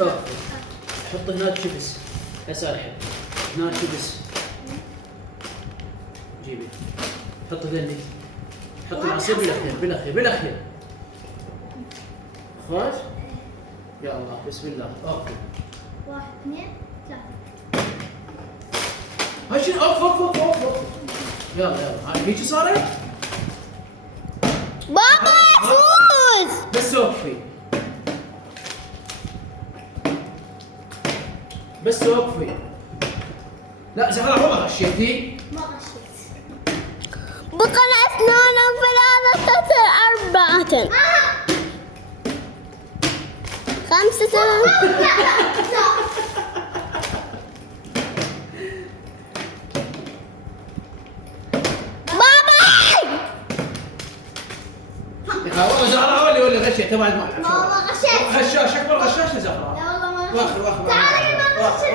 اوكي. حط هناك شيبس. يسار حب. هناك شيبس. جيبي. حط ذني. حط العصير بالاخير بالاخير بالاخير. خلاص؟ يا الله بسم الله. اوكي. 1 2 3. هاي شنو؟ اوف اوف اوف اوف اوف. يلا يلا هاي هيك صارت؟ بابا فوز. بس وقفي. بس وقفي. لا زهراء والله غشيتي. ما غشيت. بقنا 2 3 4 5 والله زهراء هو اللي غشيت. تبعد معك. ما غشيت. غشاش اكبر غشاش زهراء. لا والله ما غشيت. واخر واخر. تعالي ما غشيت.